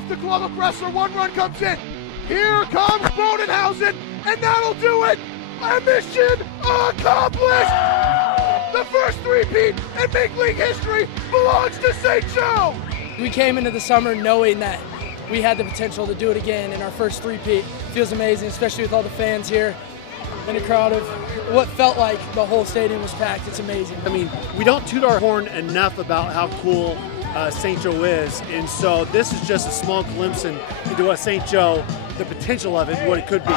off the glove of Bressler. 1 run comes in. Here comes Bodenhausen, and that'll do it. A mission accomplished. The first three-peat in big league history belongs to St. Joe. We came into the summer knowing that we had the potential to do it again, and our first three-peat feels amazing, especially with all the fans here and a crowd of what felt like the whole stadium was packed. It's amazing. I mean, we don't toot our horn enough about how cool St. Joe is, and so this is just a small glimpse into what St. Joe, the potential of it, what it could be.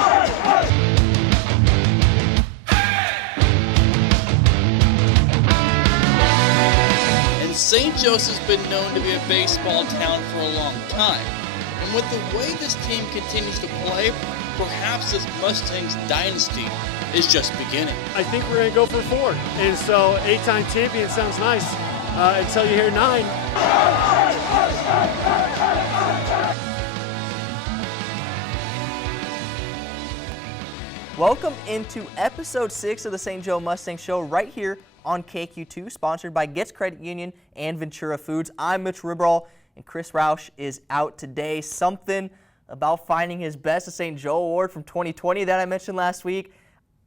And St. Joseph's been known to be a baseball town for a long time. And with the way this team continues to play, perhaps this Mustangs dynasty is just beginning. I think we're going to go for 4. And so 8-time champion sounds nice until you hear 9. Welcome into episode 6 of the St. Joe Mustang Show right here on KQ2, sponsored by Getz Credit Union and Ventura Foods. I'm Mitch Riberal, and Chris Roush is out today. Something about finding his Best of St. Joe award from 2020 that I mentioned last week.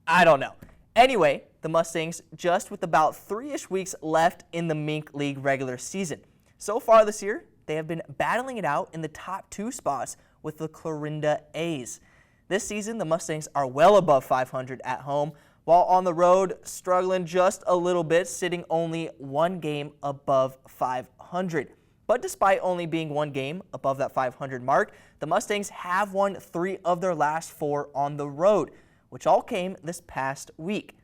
I don't know. Anyway, the Mustangs just with about 3-ish weeks left in the Mink League regular season. So far this year, they have been battling it out in the top 2 spots with the Clarinda A's. This season, the Mustangs are well above 500 at home, while on the road, struggling just a little bit, sitting only 1 game above 500. But despite only being 1 game above that 500 mark, the Mustangs have won 3 of their last 4 on the road, which all came this past week.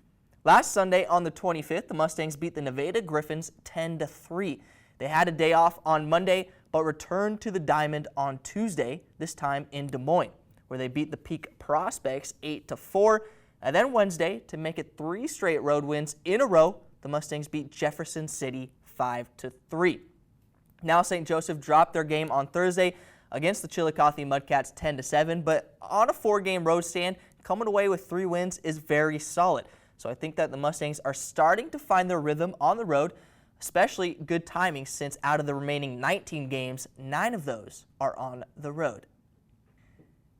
Last Sunday on the 25th, the Mustangs beat the Nevada Griffins 10-3. They had a day off on Monday, but returned to the Diamond on Tuesday, this time in Des Moines, where they beat the Peak Prospects 8-4. And then Wednesday, to make it 3 straight road wins in a row, the Mustangs beat Jefferson City 5-3. Now St. Joseph dropped their game on Thursday against the Chillicothe Mudcats 10-7, but on a 4-game road stand, coming away with 3 wins is very solid. So I think that the Mustangs are starting to find their rhythm on the road, especially good timing since out of the remaining 19 games, 9 of those are on the road.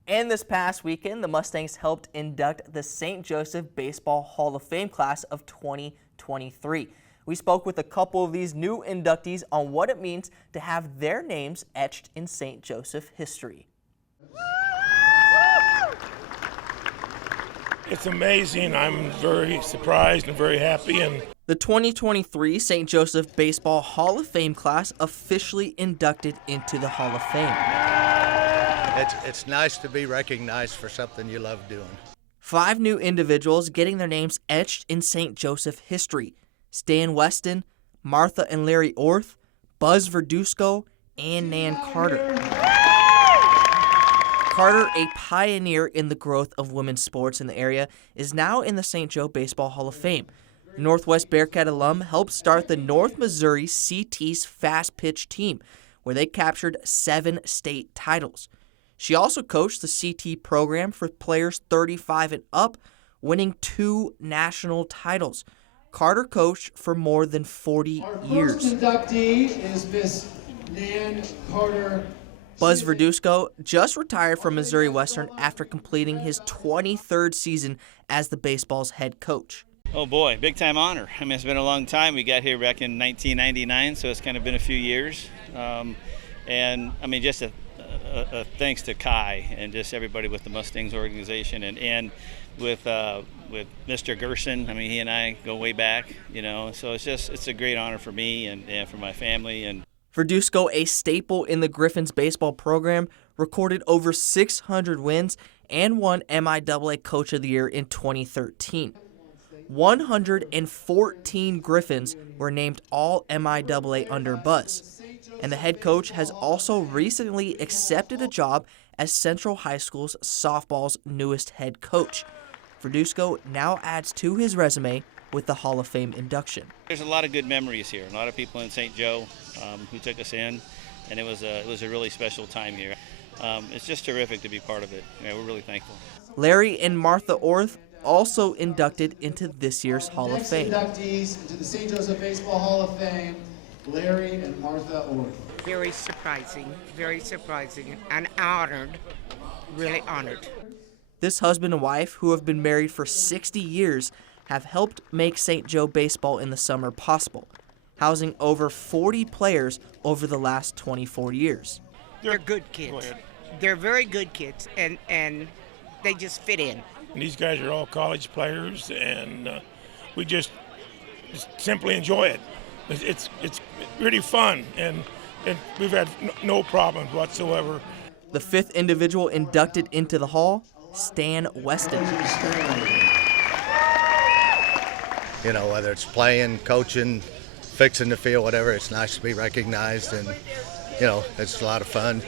And this past weekend, the Mustangs helped induct the St. Joseph Baseball Hall of Fame class of 2023. We spoke with a couple of these new inductees on what it means to have their names etched in St. Joseph history. It's amazing. I'm very surprised and very happy. The 2023 St. Joseph Baseball Hall of Fame class officially inducted into the Hall of Fame. It's nice to be recognized for something you love doing. 5 new individuals getting their names etched in St. Joseph history. Stan Weston, Martha and Larry Orth, Buzz Verduzco, and Nan Carter. Carter, a pioneer in the growth of women's sports in the area, is now in the St. Joe Baseball Hall of Fame. The Northwest Bearcat alum helped start the North Missouri CT's fast pitch team, where they captured 7 state titles. She also coached the CT program for players 35 and up, winning 2 national titles. Carter coached for more than 40 years. Our first inductee is Miss Nan Carter. Buzz Verduzco just retired from Missouri Western after completing his 23rd season as the baseball's head coach. Oh boy, big time honor. I mean, it's been a long time. We got here back in 1999, so it's kind of been a few years. And I mean, just a thanks to Kai and just everybody with the Mustangs organization and with Mr. Gerson. I mean, he and I go way back, you know, so it's a great honor for me and for my family. And Verduzco, a staple in the Griffins baseball program, recorded over 600 wins and won MIAA Coach of the Year in 2013. 114 Griffins were named all MIAA under Buzz. And the head coach has also recently accepted a job as Central High School's softball's newest head coach. Verduzco now adds to his resume with the Hall of Fame induction. There's a lot of good memories here. A lot of people in St. Joe who took us in, and it was a really special time here. It's just terrific to be part of it. Yeah, we're really thankful. Larry and Martha Orth also inducted into this year's Hall of Fame. Next inductees into the St. Joseph Baseball Hall of Fame Larry and Martha Orton. Very surprising, and honored, really honored. This husband and wife, who have been married for 60 years, have helped make St. Joe baseball in the summer possible, housing over 40 players over the last 24 years. They're good kids. They're very good kids, and they just fit in. And these guys are all college players, and we just simply enjoy it. It's really fun, and we've had no problems whatsoever. The fifth individual inducted into the hall, Stan Weston. You know, whether it's playing, coaching, fixing the field, whatever, it's nice to be recognized, and, you know, it's a lot of fun.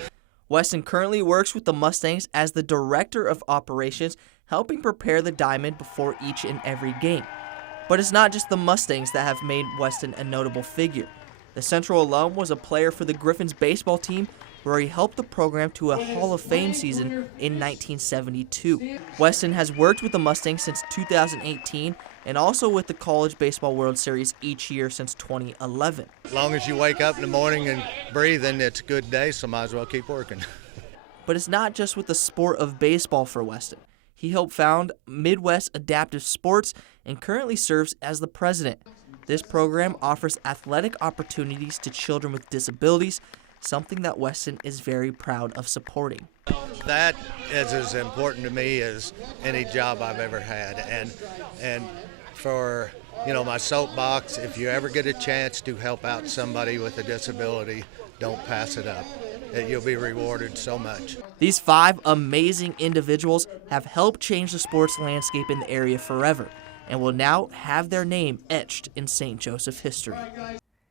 Weston currently works with the Mustangs as the Director of Operations, helping prepare the diamond before each and every game. But it's not just the Mustangs that have made Weston a notable figure. The Central alum was a player for the Griffins baseball team, where he helped the program to a Hall of Fame season in 1972. Weston has worked with the Mustangs since 2018 and also with the College Baseball World Series each year since 2011. As long as you wake up in the morning and breathing, it's a good day, so might as well keep working. But it's not just with the sport of baseball for Weston. He helped found Midwest Adaptive Sports and currently serves as the president. This program offers athletic opportunities to children with disabilities, something that Weston is very proud of supporting. That is as important to me as any job I've ever had. And for, you know, my soapbox, if you ever get a chance to help out somebody with a disability, don't pass it up. You'll be rewarded so much. These 5 amazing individuals have helped change the sports landscape in the area forever and will now have their name etched in St. Joseph history.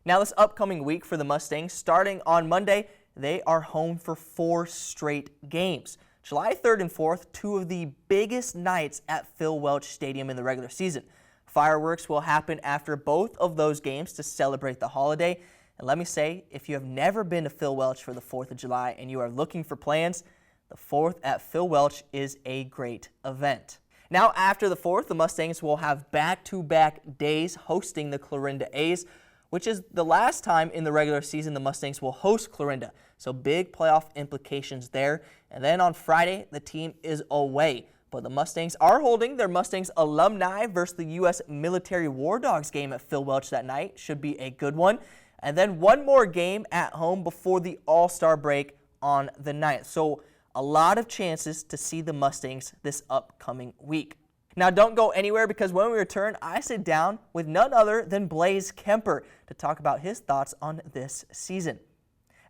Now this upcoming week for the Mustangs, starting on Monday, they are home for 4 straight games. July 3rd and 4th, 2 of the biggest nights at Phil Welch Stadium in the regular season. Fireworks will happen after both of those games to celebrate the holiday. And let me say, if you have never been to Phil Welch for the 4th of July and you are looking for plans, the 4th at Phil Welch is a great event. Now after the 4th, the Mustangs will have back-to-back days hosting the Clarinda A's, which is the last time in the regular season the Mustangs will host Clarinda. So big playoff implications there. And then on Friday, the team is away. But the Mustangs are holding their Mustangs alumni versus the U.S. Military War Dogs game at Phil Welch that night. Should be a good one. And then one more game at home before the All-Star break on the 9th. So a lot of chances to see the Mustangs this upcoming week. Now don't go anywhere, because when we return, I sit down with none other than Blayze Kemper to talk about his thoughts on this season,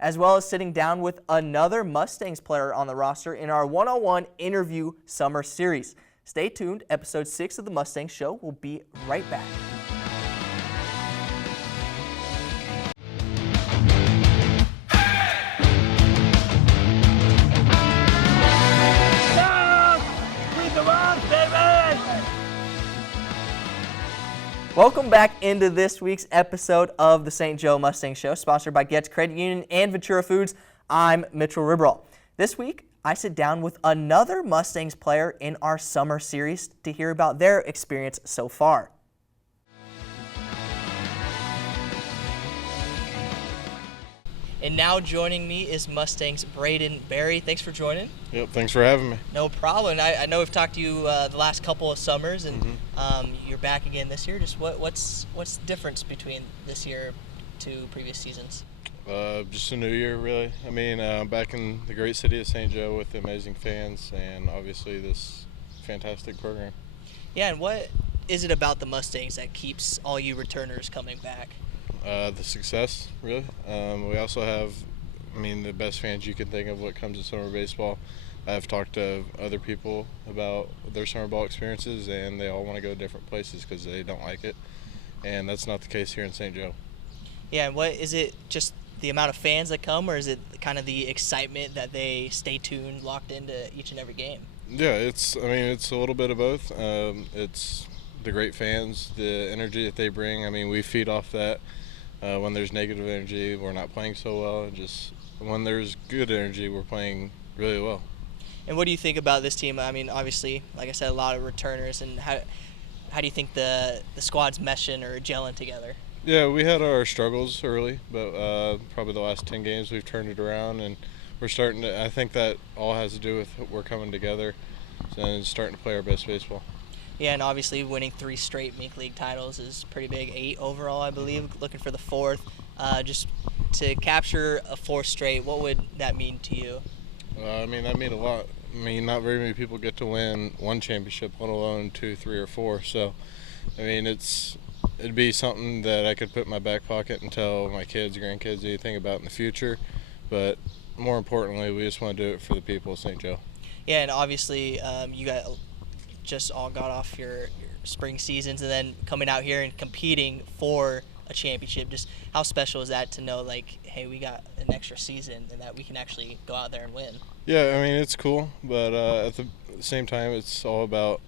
as well as sitting down with another Mustangs player on the roster in our one-on-one interview summer series. Stay tuned. Episode 6 of the Mustangs Show will be right back. Welcome back into this week's episode of the St. Joe Mustang Show, sponsored by Getz Credit Union and Ventura Foods. I'm Mitchell Riberal. This week, I sit down with another Mustangs player in our summer series to hear about their experience so far. And now joining me is Mustangs Braden Berry. Thanks for joining. Yep, thanks for having me. No problem. I know we've talked to you the last couple of summers, and you're back again this year. Just what's the difference between this year to previous seasons? Just a new year, really. I mean, back in the great city of St. Joe with the amazing fans and obviously this fantastic program. Yeah, and what is it about the Mustangs that keeps all you returners coming back? The success, really. We also have, the best fans you can think of when it comes to summer baseball. I've talked to other people about their summer ball experiences, and they all want to go different places because they don't like it. And that's not the case here in St. Joe. Yeah, and what is it, just the amount of fans that come, or is it kind of the excitement that they stay tuned, locked into each and every game? Yeah, it's a little bit of both. It's the great fans, the energy that they bring. We feed off that. When there's negative energy, we're not playing so well. And just when there's good energy, we're playing really well. And what do you think about this team? Obviously, like I said, a lot of returners. And how do you think the squad's meshing or gelling together? Yeah, we had our struggles early, but probably the last 10 games we've turned it around, and we're starting to. I think that all has to do with we're coming together and starting to play our best baseball. Yeah, and obviously winning 3 straight Mink League titles is pretty big. 8 overall, I believe. Looking for the 4th. Just to capture a 4th straight, what would that mean to you? I mean, that means a lot. I mean, not very many people get to win 1 championship, let alone 2, 3, or 4. So, I mean, it'd be something that I could put in my back pocket and tell my kids, grandkids, anything about in the future. But more importantly, we just want to do it for the people of St. Joe. Yeah, and obviously you just all got off your spring seasons and then coming out here and competing for a championship. Just how special is that to know, like, hey, we got an extra season and that we can actually go out there and win? Yeah, I mean, it's cool, but at the same time, it's all about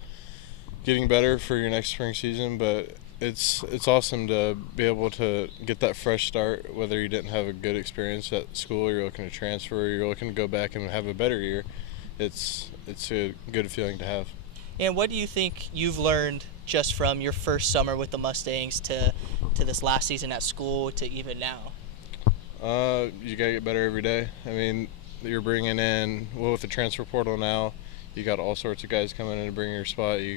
getting better for your next spring season. But it's awesome to be able to get that fresh start, whether you didn't have a good experience at school, you're looking to transfer, you're looking to go back and have a better year. It's a good feeling to have. And what do you think you've learned just from your first summer with the Mustangs to this last season at school to even now? You gotta get better every day. I mean, you're bringing in, well, with the transfer portal now, you got all sorts of guys coming in to bring your spot. You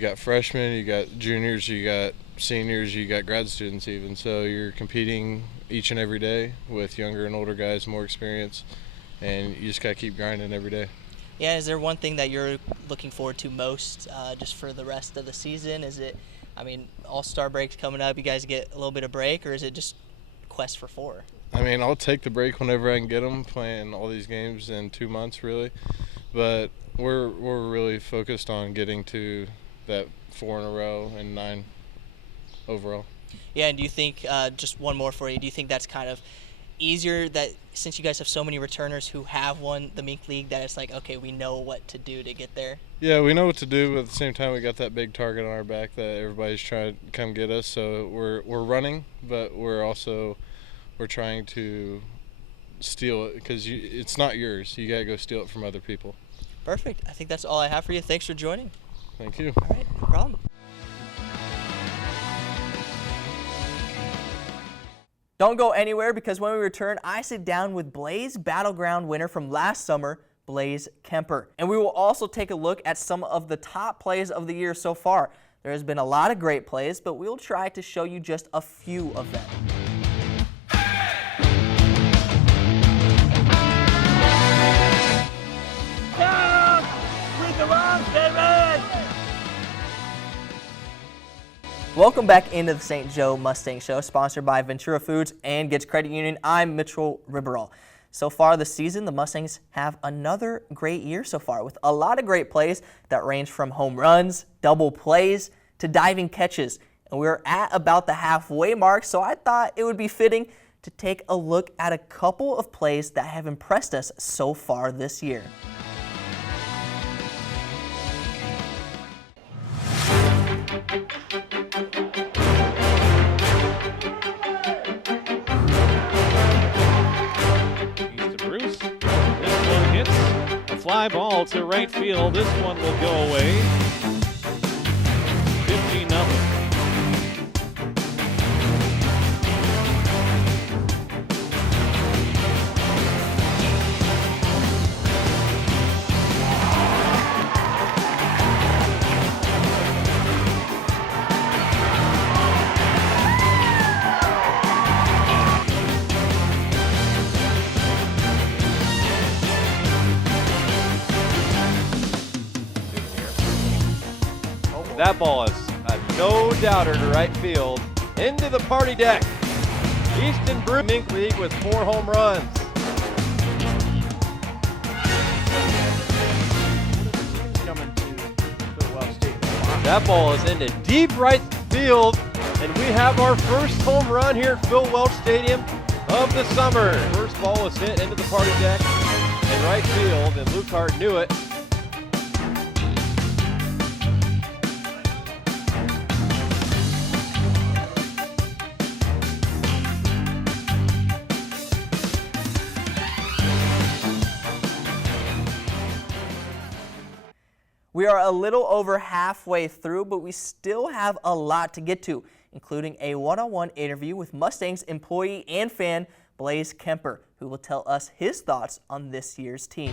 got freshmen, you got juniors, you got seniors, you got grad students even. So you're competing each and every day with younger and older guys, more experience, and you just gotta keep grinding every day. Yeah, is there one thing that you're looking forward to most just for the rest of the season? Is it, I mean, All-Star break's coming up, you guys get a little bit of break, or is it just quest for 4? I mean, I'll take the break whenever I can get them, playing all these games in 2 months, really. But we're really focused on getting to that 4 in a row and 9 overall. Yeah, and do you think, just one more for you, do you think that's kind of easier that since you guys have so many returners who have won the Mink League, that it's like, okay, we know what to do to get there? Yeah, we know what to do, but at the same time we got that big target on our back that everybody's trying to come get us. So we're running, but we're trying to steal it because it's not yours. You got to go steal it from other people. Perfect. I think that's all I have for you. Thanks for joining. Thank you. All right, no problem. Don't go anywhere, because when we return, I sit down with Blayze Battleground winner from last summer, Blayze Kemper. And we will also take a look at some of the top plays of the year so far. There has been a lot of great plays, but we'll try to show you just a few of them. Welcome back into the St. Joe Mustang Show, sponsored by Ventura Foods and Gets Credit Union. I'm Mitchell Riberal. So far this season, the Mustangs have another great year so far, with a lot of great plays that range from home runs, double plays, to diving catches. And we're at about the halfway mark, so I thought it would be fitting to take a look at a couple of plays that have impressed us so far this year. Fly ball to right field. This one will go away. 15-0. That ball is a no-doubter to right field. Into the party deck. Easton Brew Mink League with 4 home runs. That ball is into deep right field, and we have our first home run here at Phil Welch Stadium of the summer. First ball was hit into the party deck in right field, and Luke Hart knew it. We are a little over halfway through, but we still have a lot to get to. including a one-on-one interview with Mustangs employee and fan Blayze Kemper, who will tell us his thoughts on this year's team.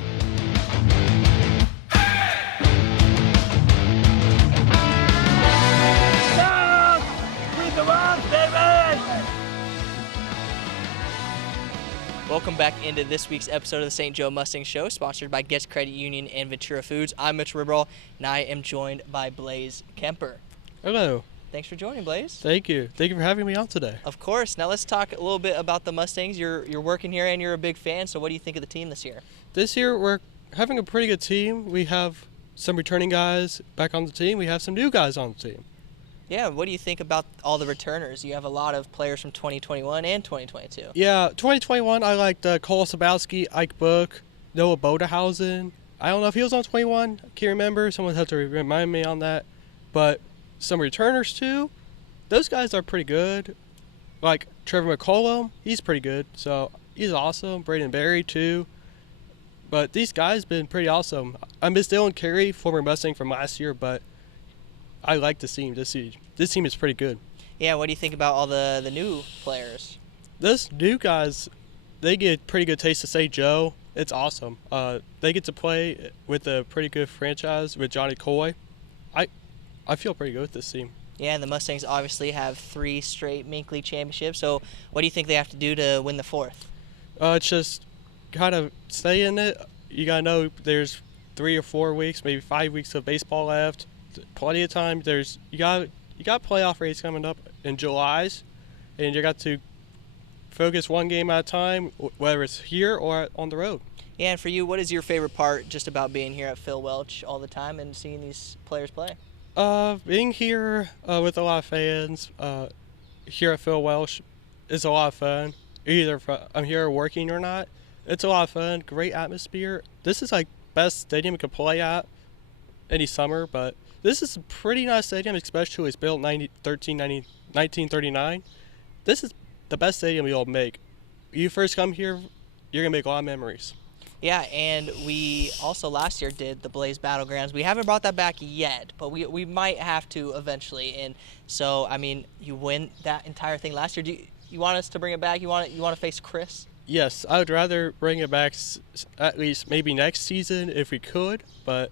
Welcome back into this week's episode of the St. Joe Mustangs Show, sponsored by Gets Credit Union and Ventura Foods. I'm Mitch Riberal, and I am joined by Blayze Kemper. Hello. Thanks for joining, Blayze. Thank you. Thank you for having me on today. Of course. Now let's talk a little bit about the Mustangs. You're working here and you're a big fan, so what do you think of the team this year? This year we're having a pretty good team. We have some returning guys back on the team. We have some new guys on the team. Yeah, what do you think about all the returners? You have a lot of players from 2021 and 2022. Yeah, 2021 I liked Cole Sabowski, Ike Book, Noah Bodehausen. I don't know if he was on 21. I can't remember. Someone had to remind me on that. But some returners too. Those guys are pretty good. Like Trevor McCollum, he's pretty good. So he's awesome. Braden Berry too. But these guys been pretty awesome. I miss Dylan Carey, former Mustang from last year, but I like this team. This team is pretty good. Yeah, what do you think about all the new players? Those new guys, they get a pretty good taste of St. Joe. It's awesome. They get to play with a pretty good franchise with Johnny Coy. I feel pretty good with this team. Yeah, and the Mustangs obviously have 3 straight Mink League championships. So what do you think they have to do to win the 4th? It's just kind of stay in it. You got to know there's 3 or 4 weeks, maybe 5 weeks of baseball left. Plenty of time. You got playoff race coming up in July, and you got to focus one game at a time, whether it's here or on the road. Yeah, and for you, what is your favorite part just about being here at Phil Welch all the time and seeing these players play? Being here with a lot of fans here at Phil Welch is a lot of fun. Either I'm here working or not, it's a lot of fun. Great atmosphere. This is like best stadium you could play at any summer, but this is a pretty nice stadium, especially it's built 1939. This is the best stadium you'll make. You first come here, you're going to make a lot of memories. Yeah, and we also last year did the Blayze Battlegrounds. We haven't brought that back yet, but we might have to eventually. And so, I mean, you win that entire thing last year. Do you want us to bring it back? You want to face Chris? Yes, I would rather bring it back at least maybe next season if we could, but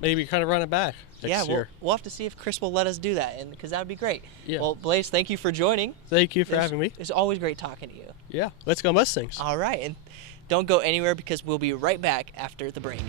maybe kind of run it back next year. We'll have to see if Chris will let us do that, and because that would be great. Yeah. Well, Blayze, thank you for joining. Thank you for having me. It's always great talking to you. Yeah, let's go Mustangs. All right, and don't go anywhere because we'll be right back after the break.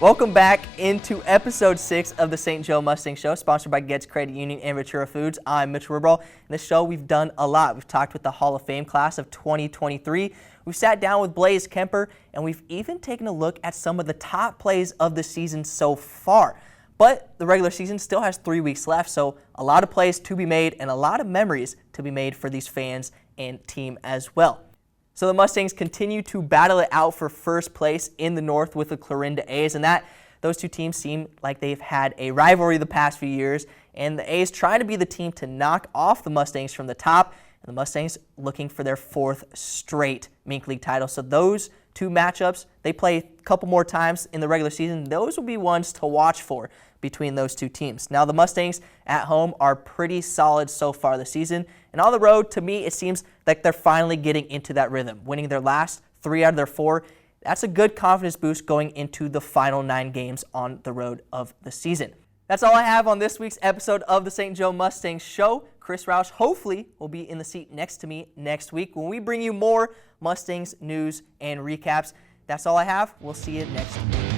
Welcome back into episode 6 of the St. Joe Mustang Show, sponsored by Gets Credit Union and Ventura Foods. I'm Mitch Riberal. In this show, we've done a lot. We've talked with the Hall of Fame class of 2023. We've sat down with Blayze Kemper, and we've even taken a look at some of the top plays of the season so far. But the regular season still has 3 weeks left, so a lot of plays to be made and a lot of memories to be made for these fans and team as well. So the Mustangs continue to battle it out for first place in the North with the Clarinda A's, and those two teams seem like they've had a rivalry the past few years, and the A's trying to be the team to knock off the Mustangs from the top, and the Mustangs looking for their 4th straight Mink League title. So those two matchups, they play a couple more times in the regular season. Those will be ones to watch for between those two teams. Now the Mustangs at home are pretty solid so far this season, and on the road, to me, it seems like they're finally getting into that rhythm, winning their last 3 out of their 4. That's a good confidence boost going into the final 9 games on the road of the season. That's all I have on this week's episode of the St. Joe Mustangs Show. Chris Roush hopefully will be in the seat next to me next week when we bring you more Mustangs news and recaps. That's all I have. We'll see you next week.